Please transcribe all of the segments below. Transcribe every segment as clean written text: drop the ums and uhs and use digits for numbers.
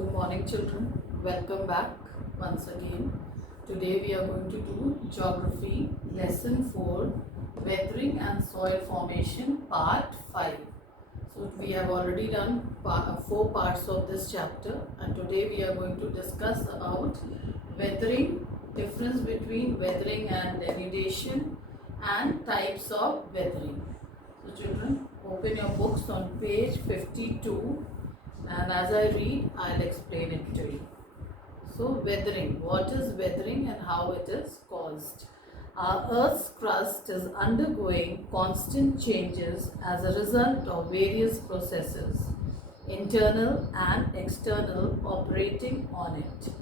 Good morning, children. Welcome back once again. Today we are going to do Geography Lesson 4 Weathering and Soil Formation Part 5. So we have already done 4 parts of this chapter, and today we are going to discuss about weathering, difference between weathering and denudation, and types of weathering. So children, open your books on page 52, and as I read, I'll explain it to you. So weathering, what is weathering and how it is caused? Our Earth's crust is undergoing constant changes as a result of various processes, internal and external, operating on it.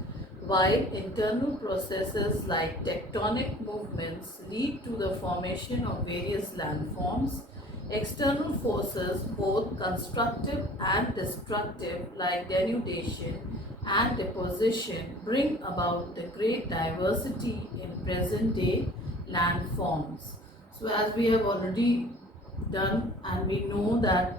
While internal processes like tectonic movements lead to the formation of various landforms, external forces, both constructive and destructive, like denudation and deposition, bring about the great diversity in present day landforms. So as we have already done, and we know that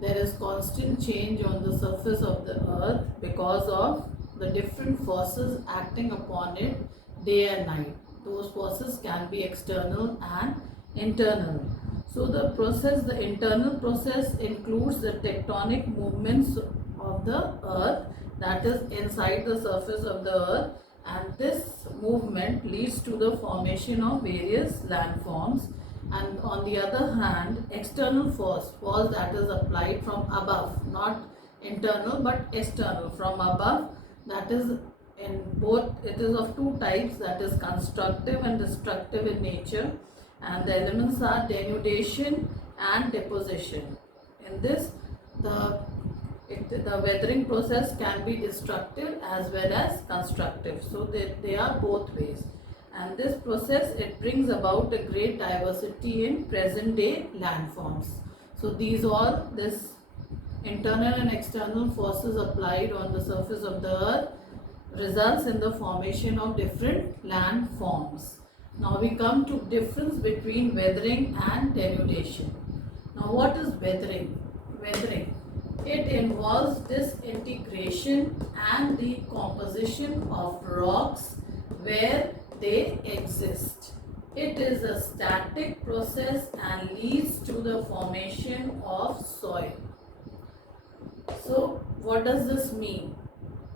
there is constant change on the surface of the earth because of the different forces acting upon it day and night. Those forces can be external and internal. So the internal process includes the tectonic movements of the earth, that is inside the surface of the earth, and this movement leads to the formation of various landforms. And on the other hand, external force that is applied from above, not internal but external, from above, that is in both, it is of two types, that is constructive and destructive in nature, and the elements are denudation and deposition. In this, the weathering process can be destructive as well as constructive, so they are both ways. And this process, it brings about a great diversity in present day landforms. So this internal and external forces applied on the surface of the earth results in the formation of different landforms. Now we come to difference between weathering and denudation. Now what is weathering? Weathering, it involves disintegration and decomposition of rocks where they exist. It is a static process and leads to the formation of soil. So what does this mean?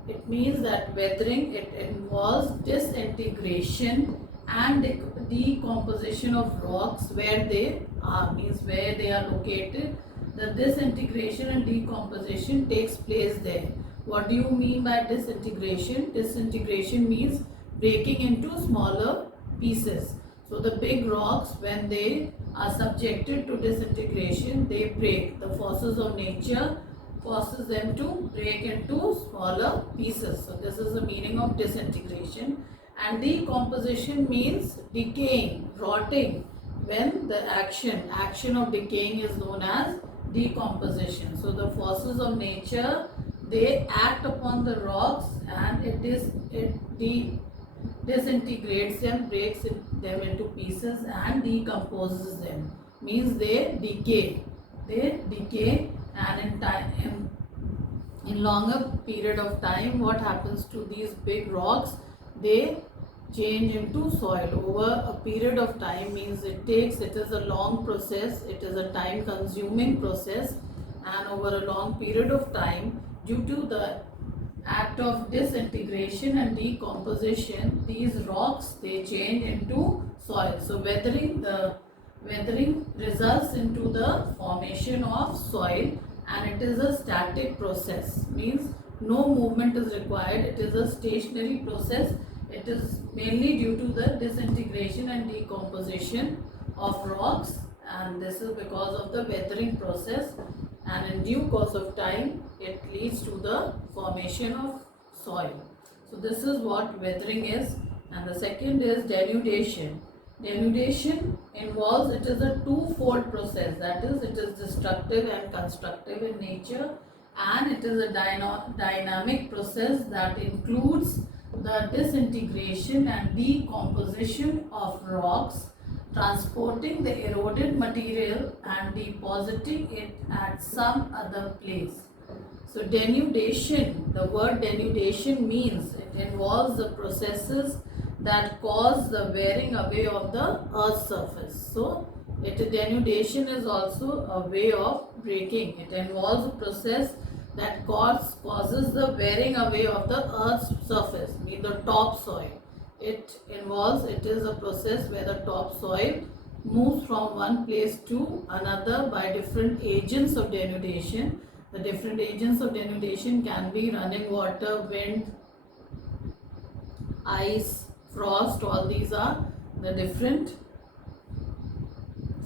It means that weathering, it involves disintegration and decomposition of rocks where they are, means where they are located. The disintegration and decomposition takes place there. What do you mean by disintegration? Disintegration means breaking into smaller pieces. So the big rocks, when they are subjected to disintegration, they break. The forces of nature forces them to break into smaller pieces. So this is the meaning of disintegration. And decomposition means decaying, rotting, when the action of decaying is known as decomposition. So the forces of nature, they act upon the rocks, and it disintegrates them, breaks them into pieces and decomposes them, means they decay, and in time, in longer period of time, what happens to these big rocks? They change into soil over a period of time, means it is a long process, it is a time consuming process, and over a long period of time, due to the act of disintegration and decomposition, these rocks, they change into soil. So weathering results into the formation of soil, and it is a static process, means no movement is required, it is a stationary process. It is mainly due to the disintegration and decomposition of rocks, and this is because of the weathering process, and in due course of time it leads to the formation of soil. So this is what weathering is. And the second is denudation. Denudation involves, it is a two-fold process, that is, it is destructive and constructive in nature, and it is a dynamic process that includes the disintegration and decomposition of rocks, transporting the eroded material and depositing it at some other place. So denudation, the word denudation means it involves the processes that cause the wearing away of the earth's surface. So denudation is also a way of breaking. It involves a process that causes the wearing away of the earth's surface, mean the topsoil. It is a process where the topsoil moves from one place to another by different agents of denudation. The different agents of denudation can be running water, wind, ice, frost. All these are the different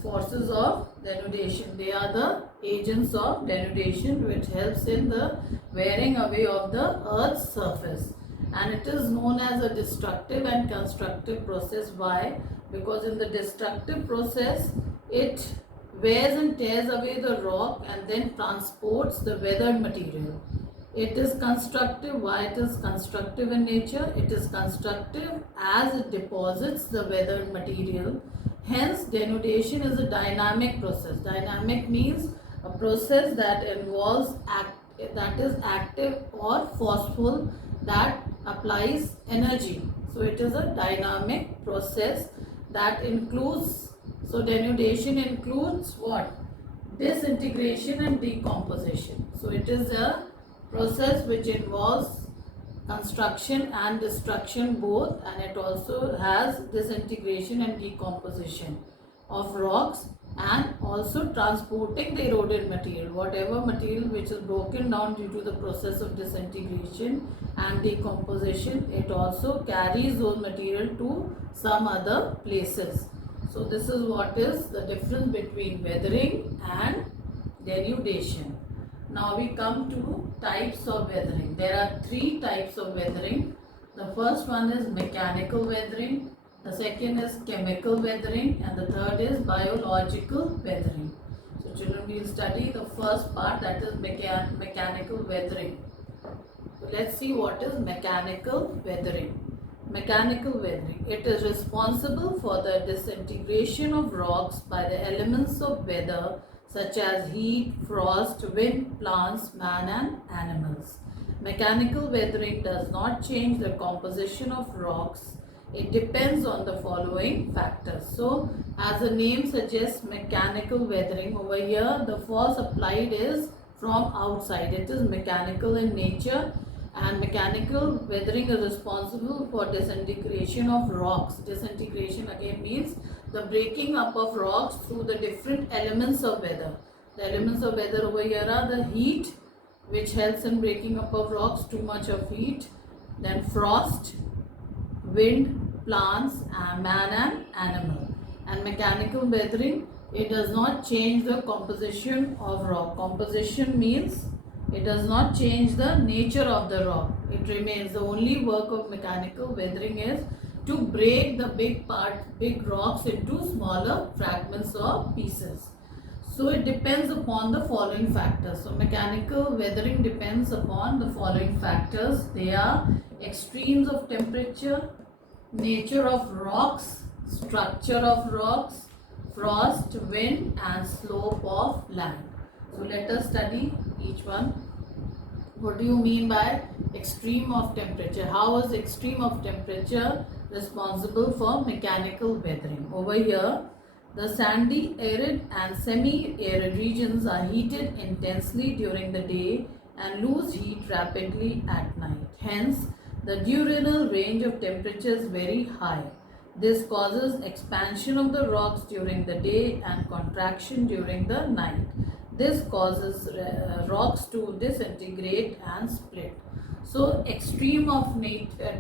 forces of denudation. They are the agents of denudation which helps in the wearing away of the earth's surface. And it is known as a destructive and constructive process. Why? Because in the destructive process, it wears and tears away the rock and then transports the weathered material. It is constructive. Why it is constructive in nature? It is constructive as it deposits the weathered material. Hence, denudation is a dynamic process. Dynamic means a process that involves that is active or forceful, that applies energy. So it is a dynamic process that includes, so denudation includes what? Disintegration and decomposition. So it is a process which involves construction and destruction both, and it also has disintegration and decomposition of rocks, and also transporting the eroded material, whatever material which is broken down due to the process of disintegration and decomposition, it also carries those material to some other places. So this is what is the difference between weathering and denudation. Now we come to types of weathering. There are three types of weathering. The first one is mechanical weathering, the second is chemical weathering, and the third is biological weathering. So children, we will study the first part, that is mechanical weathering. So let's see what is mechanical weathering. Mechanical weathering. It is responsible for the disintegration of rocks by the elements of weather such as heat, frost, wind, plants, man and animals. Mechanical weathering does not change the composition of rocks. It depends on the following factors. So, as the name suggests, mechanical weathering, over here the force applied is from outside. It is mechanical in nature, and mechanical weathering is responsible for disintegration of rocks. Disintegration again means the breaking up of rocks through the different elements of weather. The elements of weather over here are the heat, which helps in breaking up of rocks, too much of heat, then frost, wind, plants, man and animal. And mechanical weathering, it does not change the composition of rock. Composition means it does not change the nature of the rock. It remains. The only work of mechanical weathering is to break the big rocks into smaller fragments or pieces. So it depends upon the following factors. So mechanical weathering depends upon the following factors. They are extremes of temperature, nature of rocks, structure of rocks, frost, wind and slope of land. So let us study each one. What do you mean by extreme of temperature? How is extreme of temperature responsible for mechanical weathering? Over here, the sandy, arid and semi-arid regions are heated intensely during the day and lose heat rapidly at night. Hence, the diurnal range of temperature is very high. This causes expansion of the rocks during the day and contraction during the night. This causes rocks to disintegrate and split. So extreme of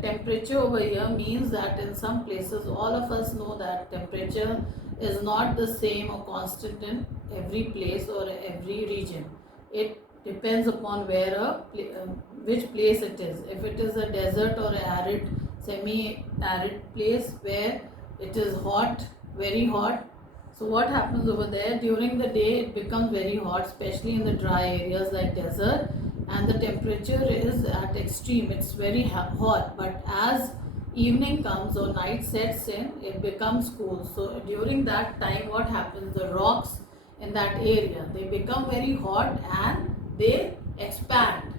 temperature over here means that in some places, all of us know that temperature is not the same or constant in every place or every region. It depends upon which place it is. If it is a desert or arid, semi-arid place where it is hot, very hot, so what happens over there, during the day it becomes very hot, especially in the dry areas like desert, and the temperature is at extreme, it's very hot, but as evening comes or night sets in, it becomes cool. So during that time, what happens, the rocks in that area, they become very hot and they expand.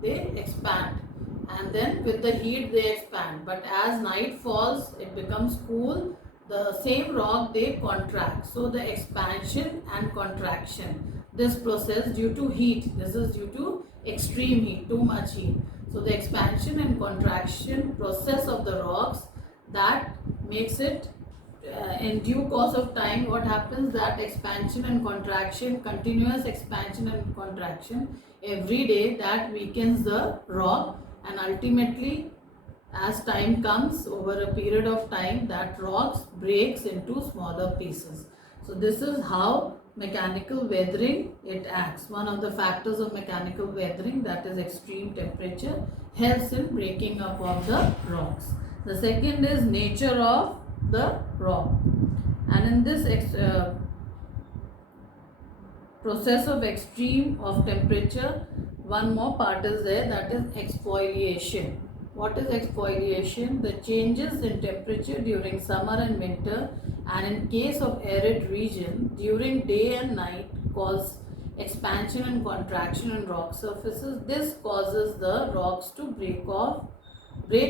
They expand, and then with the heat they expand. But as night falls, it becomes cool. The same rock they contract. So the expansion and contraction. This process due to heat. This is due to extreme heat, too much heat. So the expansion and contraction process of the rocks, that makes it in due course of time, what happens, that expansion and contraction, continuous expansion and contraction every day, that weakens the rock, and ultimately as time comes, over a period of time, that rocks breaks into smaller pieces. So this is how mechanical weathering it acts. One of the factors of mechanical weathering, that is extreme temperature, helps in breaking up of the rocks. The second is nature of the rock, and in this process of extreme of temperature, one more part is there, that is exfoliation. What is exfoliation? The changes in temperature during summer and winter, and in case of arid region during day and night, cause expansion and contraction in rock surfaces. This causes the rocks to break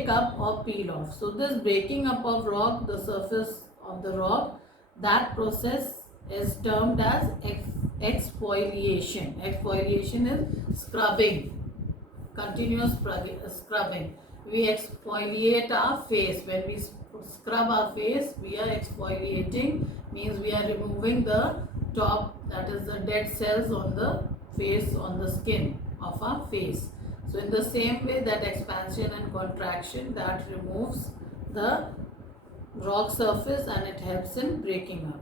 up or peel off. So this breaking up of rock, the surface of the rock, that process is termed as exfoliation. Exfoliation is scrubbing, continuous scrubbing. We exfoliate our face. When we scrub our face, we are exfoliating, means we are removing the top, that is the dead cells on the face, on the skin of our face. So in the same way, that expansion and contraction, that removes the rock surface and it helps in breaking up.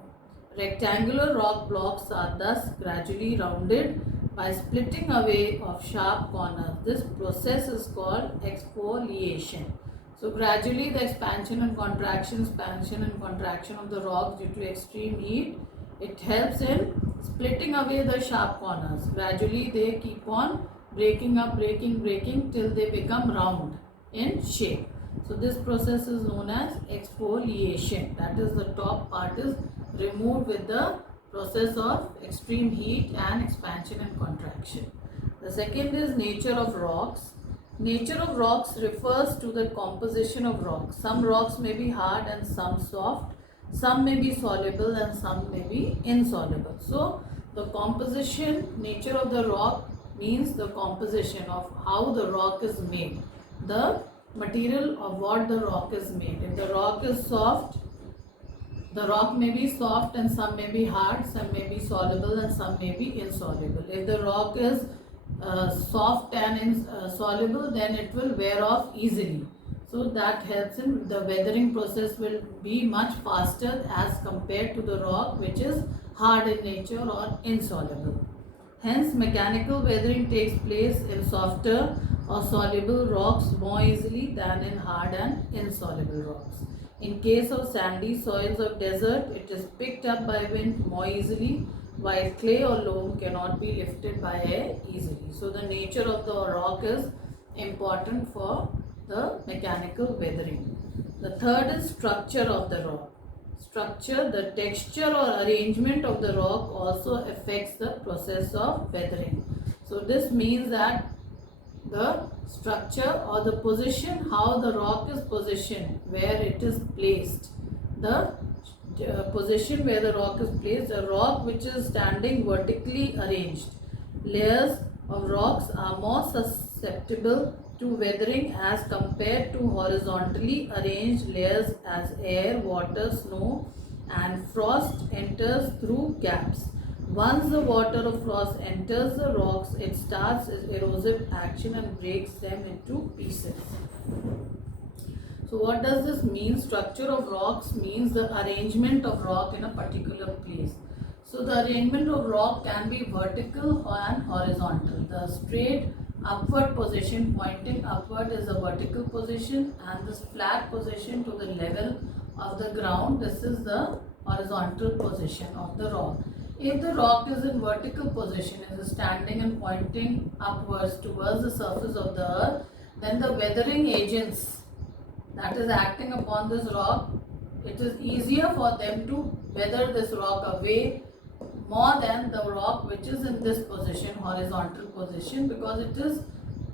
Rectangular rock blocks are thus gradually rounded by splitting away of sharp corners. This process is called exfoliation. So gradually the expansion and contraction of the rocks due to extreme heat, it helps in splitting away the sharp corners. Gradually they keep on breaking up, breaking till they become round in shape. So this process is known as exfoliation. That is, the top part is removed with the process of extreme heat and expansion and contraction. The second is nature of rocks. Nature of rocks refers to the composition of rocks. Some rocks may be hard and some soft. Some may be soluble and some may be insoluble. So the composition, nature of the rock, means the composition of how the rock is made, the material of what the rock is made. If the rock is soft, the rock may be soft and some may be hard, some may be soluble and some may be insoluble. If the rock is soft and insoluble, then it will wear off easily. So that helps in the weathering process will be much faster as compared to the rock which is hard in nature or insoluble. Hence, mechanical weathering takes place in softer or soluble rocks more easily than in hard and insoluble rocks. In case of sandy soils of desert, it is picked up by wind more easily, while clay or loam cannot be lifted by air easily. So the nature of the rock is important for the mechanical weathering. The third is structure of the rock. Structure, the texture or arrangement of the rock also affects the process of weathering. So this means that the structure or the position, how the rock is positioned, where it is placed, the position where the rock is placed, a rock which is standing vertically arranged. Layers of rocks are more susceptible to weathering as compared to horizontally arranged layers, as air, water, snow and frost enters through gaps. Once the water or frost enters the rocks, it starts its erosive action and breaks them into pieces. So what does this mean? Structure of rocks means the arrangement of rock in a particular place. So the arrangement of rock can be vertical and horizontal. The straight upward position pointing upward is a vertical position, and this flat position to the level of the ground, this is the horizontal position of the rock. If the rock is in vertical position, it is standing and pointing upwards towards the surface of the earth, then the weathering agents that is acting upon this rock, it is easier for them to weather this rock away more than the rock which is in this position, horizontal position, because it is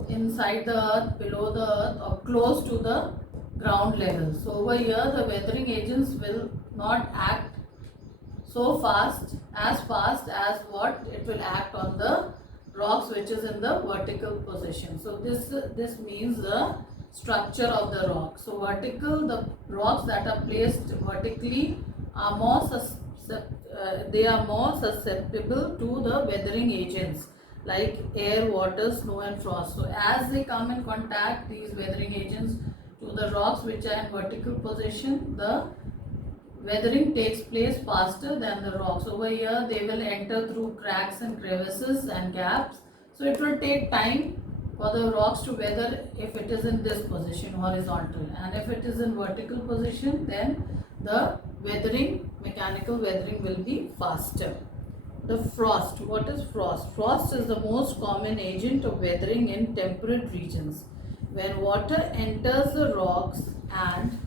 inside the earth, below the earth, or close to the ground level. So over here the weathering agents will not act so fast as what it will act on the rocks which is in the vertical position. So this means the structure of the rock. So the rocks that are placed vertically are they are more susceptible to the weathering agents like air, water, snow and frost. So as they come in contact, these weathering agents, to the rocks which are in vertical position, the weathering takes place faster than the rocks. Over here they will enter through cracks and crevices and gaps. So it will take time for the rocks to weather if it is in this position, horizontal, and if it is in vertical position, then the weathering, mechanical weathering, will be faster. The frost. What is frost? Frost is the most common agent of weathering in temperate regions. When water enters the rocks and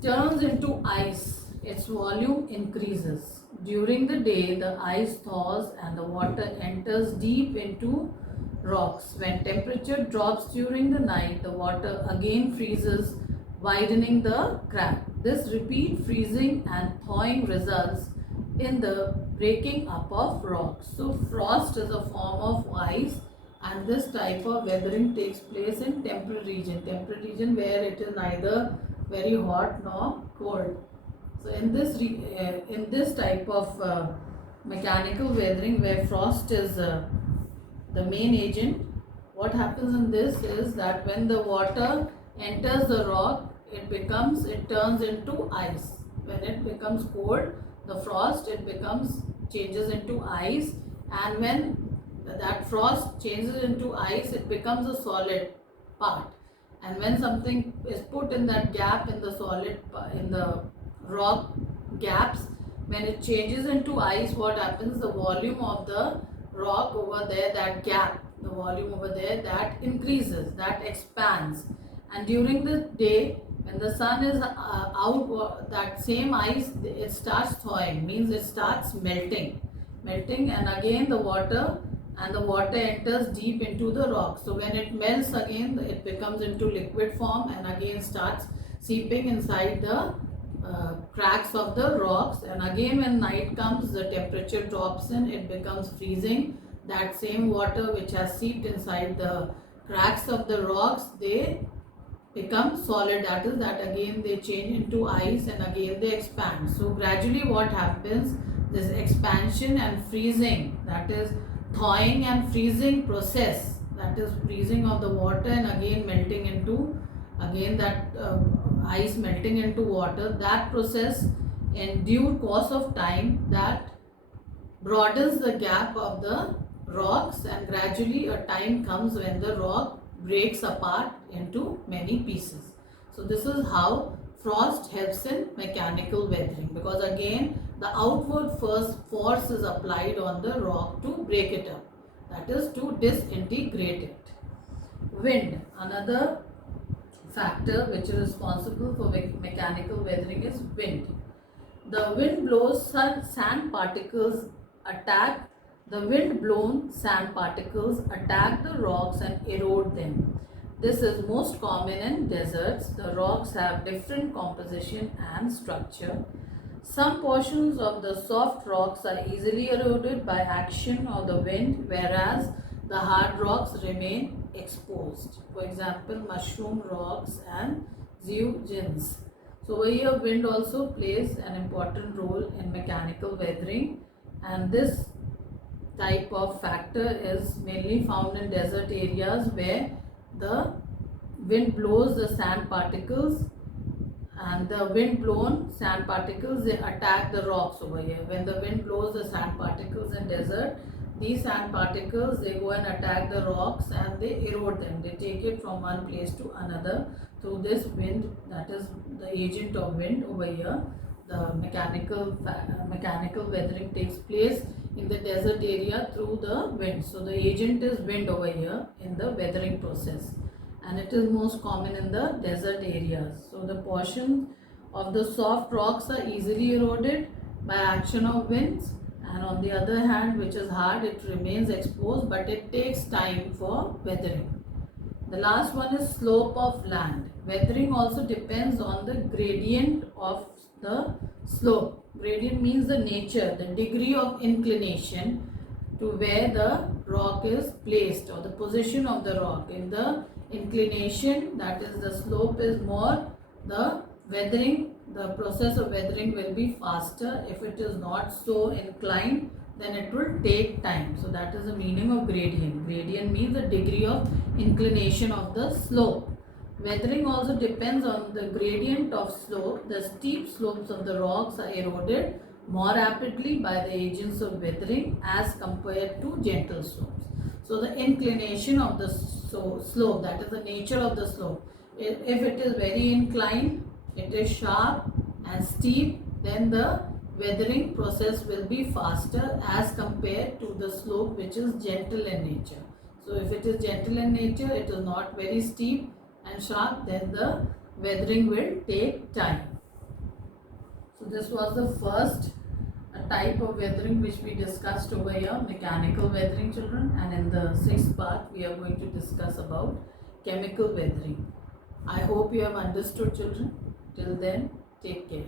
turns into ice, its volume increases. During the day, the ice thaws and the water enters deep into rocks. When temperature drops during the night, the water again freezes, widening the crack. This repeat freezing and thawing results in the breaking up of rocks. So frost is a form of ice, and this type of weathering takes place in temperate region where it is neither very hot nor cold. So in this type of mechanical weathering where frost is the main agent, what happens in this is that when the water enters the rock, it turns into ice. When it becomes cold, the frost, changes into ice, and when that frost changes into ice, it becomes a solid part. And when something is put in that gap in the rock gaps, when it changes into ice, what happens? The volume of the rock over there, that gap, the volume over there, that increases, that expands. And during the day, when the sun is out, that same ice, it starts thawing, means it starts melting, and again the water enters deep into the rock. So when it melts again, it becomes into liquid form and again starts seeping inside the cracks of the rocks. And again when night comes, the temperature drops in, it becomes freezing. That same water which has seeped inside the cracks of the rocks, they become solid, that again they change into ice and again they expand. So gradually what happens, this expansion and freezing, that is thawing and freezing process, that is freezing of the water and again melting into, ice melting into water, that process in due course of time, that broadens the gap of the rocks, and gradually a time comes when the rock breaks apart into many pieces. So this is how frost helps in mechanical weathering, because again the outward force is applied on the rock to break it up, that is to disintegrate it. Wind, another factor which is responsible for mechanical weathering is wind. The wind blows sand particles attack The wind-blown sand particles attack the rocks and erode them. This is most common in deserts. The rocks have different composition and structure. Some portions of the soft rocks are easily eroded by action of the wind, whereas the hard rocks remain exposed. For example, mushroom rocks and zeugins. So over here, wind also plays an important role in mechanical weathering, and this type of factor is mainly found in desert areas where the wind blows the sand particles, and the wind blown sand particles, they attack the rocks over here. When the wind blows the sand particles in desert, these sand particles, they go and attack the rocks and they erode them. They take it from one place to another through this wind, that is the agent of wind over here. The mechanical weathering takes place in the desert area through the wind. So the agent is wind over here in the weathering process, and it is most common in the desert areas. So the portion of the soft rocks are easily eroded, by action of winds, and on the other hand, which is hard, it remains exposed but it takes time for weathering. The last one is slope of land. Weathering also depends on the gradient of the slope. Gradient means the nature, the degree of inclination to where the rock is placed or the position of the rock. If the inclination, that is the slope, is more, the weathering, the process of weathering will be faster. If it is not so inclined, then it will take time. So that is the meaning of gradient. Gradient means the degree of inclination of the slope. Weathering also depends on the gradient of slope. The steep slopes of the rocks are eroded more rapidly by the agents of weathering as compared to gentle slopes. So the inclination of the slope, that is the nature of the slope. If it is very inclined, it is sharp and steep, then the weathering process will be faster as compared to the slope which is gentle in nature. So if it is gentle in nature, it is not very steep and sharp, then the weathering will take time. So this was the first type of weathering which we discussed over here, mechanical weathering, children, and in the sixth part we are going to discuss about chemical weathering. I hope you have understood, children. Till then, take care.